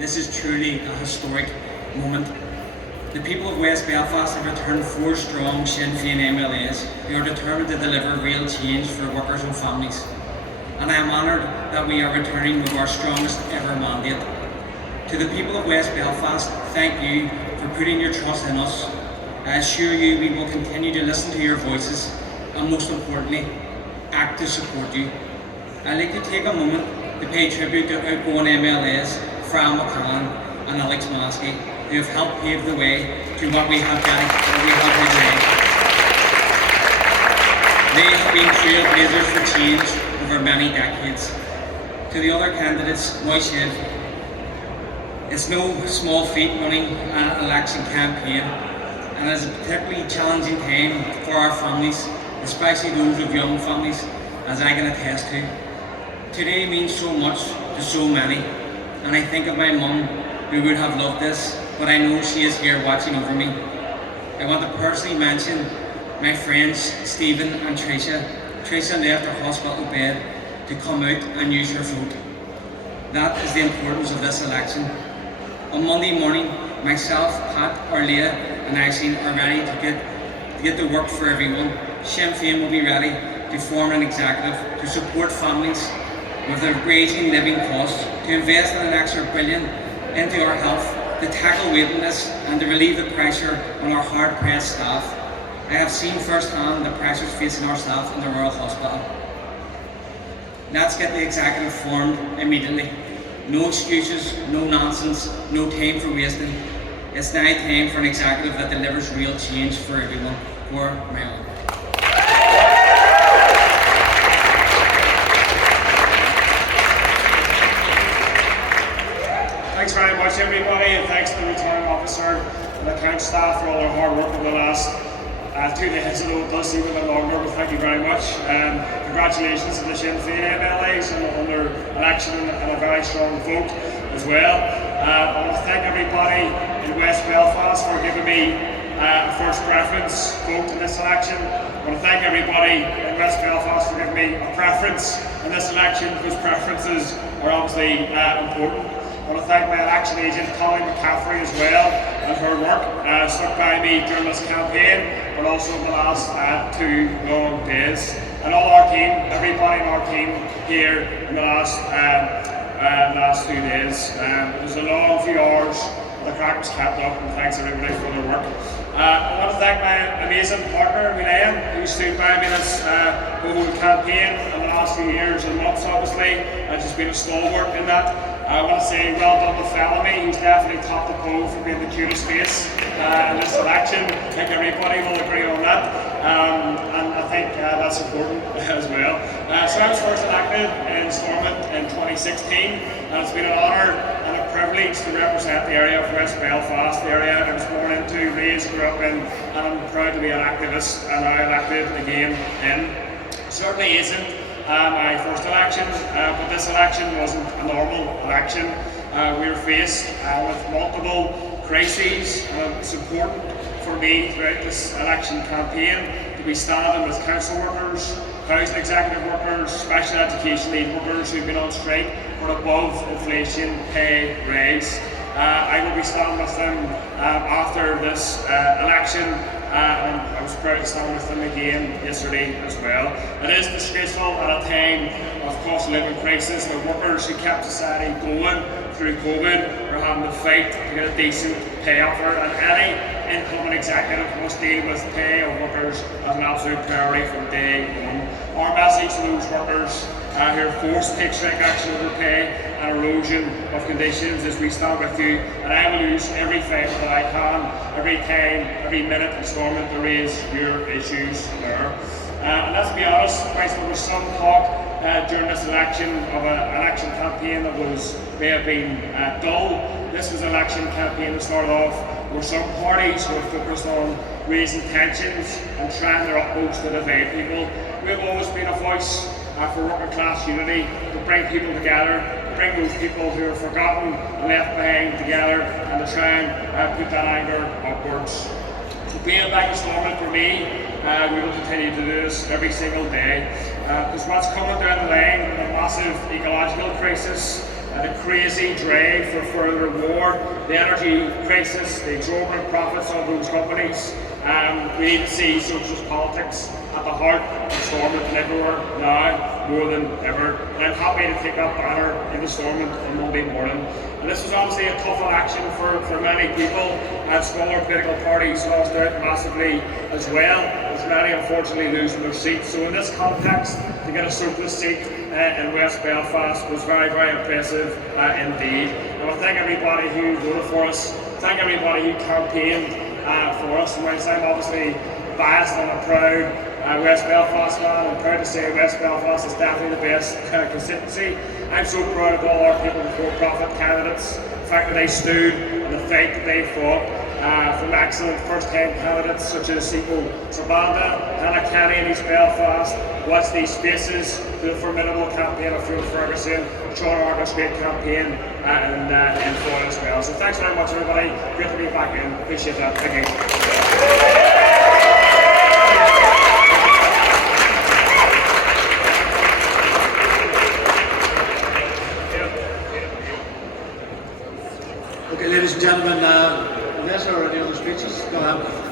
This is truly a historic moment. The people of West Belfast have returned 4 strong Sinn Féin MLAs who are determined to deliver real change for workers and families. And I am honoured that we are returning with our strongest ever mandate. To the people of West Belfast, thank you for putting your trust in us. I assure you we will continue to listen to your voices and, most importantly, act to support you. I'd like to take a moment to pay tribute to outgoing MLAs Fein and Alex Maskey, who have helped pave the way to what we have today. They have been trailblazers for change over many decades. To the other candidates, Moishev, it's no small feat running an election campaign, and it is a particularly challenging time for our families, especially those with young families, as I can attest to. Today means so much to so many, and I think of my mum, who would have loved this, but I know she is here watching over me. I want to personally mention my friends Stephen and Tricia. Tricia left her hospital bed to come out and use her vote. That is the importance of this election. On Monday morning, myself, Pat, Arlea and Aisling are ready to get the work for everyone. Sinn Féin will be ready to form an executive to support families with their raising living costs, to invest in an extra $1 billion into our health, to tackle waiting lists and to relieve the pressure on our hard-pressed staff. I have seen firsthand the pressures facing our staff in the Royal Hospital. Let's get the executive formed immediately. No excuses, no nonsense, no time for wasting. It's now time for an executive that delivers real change for everyone. For my own. Thanks very much, everybody, and thanks to the returning officer and the account staff for all their hard work over the last 2 days, although it does seem a bit longer, but thank you very much. Congratulations to the Sinn Féin MLAs on their election and a very strong vote as well. I want to thank everybody in West Belfast for giving me a first preference vote in this election. I want to thank everybody in West Belfast for giving me a preference in this election, because preferences are obviously important. I want to thank my election agent, Colleen McCaffrey, as well, and her work stuck by me during this campaign, but also the last 2 long days. And all our team, everybody in our team here in the last 2 days. It was a long few hours, the crack was kept up, and thanks everybody for their work. I want to thank my amazing partner, William, who stood by me this whole campaign in the last few years and months, obviously, and just been a stalwart in that. I want to say well done to Felony, who's definitely topped the poll for being the cutest face in this election. I think everybody will agree on that, and I think that's important as well. So I was first elected in Stormont in 2016, and it's been an honour and a privilege to represent the area of West Belfast, the area I was born into, raised, grew up in, and I'm proud to be an activist and now elected again in. Certainly isn't my first election, but this election wasn't a normal election. We were faced with multiple crises. It's important for me throughout this election campaign to be standing with council workers, housing executive workers, special education aid workers who've been on strike for above inflation pay raise. I will be standing with them after this election, and I was proud to stand with them again yesterday as well. It is disgraceful at a time of cost of living crisis where workers who kept society going through COVID are having to fight to get a decent pay offer, and any incoming executive must deal with pay of workers as an absolute priority from day one. Our message to those workers who are forced to take strike action over pay and erosion of conditions is we stand with you, and I will use every fight that I can, every time, every minute in Stormont to raise your issues there. And let's be honest, whilst there was some talk during this election of an election campaign that may have been dull, this was an election campaign that started off where some parties were focused on raising tensions and trying their utmost to divide people. We've always been a voice for working class unity, to bring people together, to bring those people who are forgotten and left behind together, and to try and put that anger upwards. So being back in Stormont for me, we will continue to do this every single day. Because what's coming down the line with a massive ecological crisis, the crazy drive for further war, the energy crisis, the exorbitant profits of those companies. We need to see socialist politics at the heart of Stormont and everywhere now more than ever. And I'm happy to take that banner into Stormont on Monday morning. And this was obviously a tough election for many people, and smaller political parties lost out massively as well, with many unfortunately losing their seats. So in this context, to get a socialist seat in West Belfast was very, very impressive indeed. And I thank everybody who voted for us, thank everybody who campaigned for us. And whilst I'm obviously biased and a proud West Belfast man, I'm proud to say West Belfast is definitely the best constituency. I'm so proud of all our people, the for-profit candidates, the fact that they stood and the fight that they fought, from excellent first-time candidates such as Sipo Sabanda, Hannah Kenny in East Belfast, Watch These Spaces, the formidable campaign of Phil Ferguson, Sean Argos' great campaign in Fein as well. So thanks very much everybody, great to be back in, appreciate that, thank you. Okay, ladies and gentlemen, unless there are any other speeches, go ahead.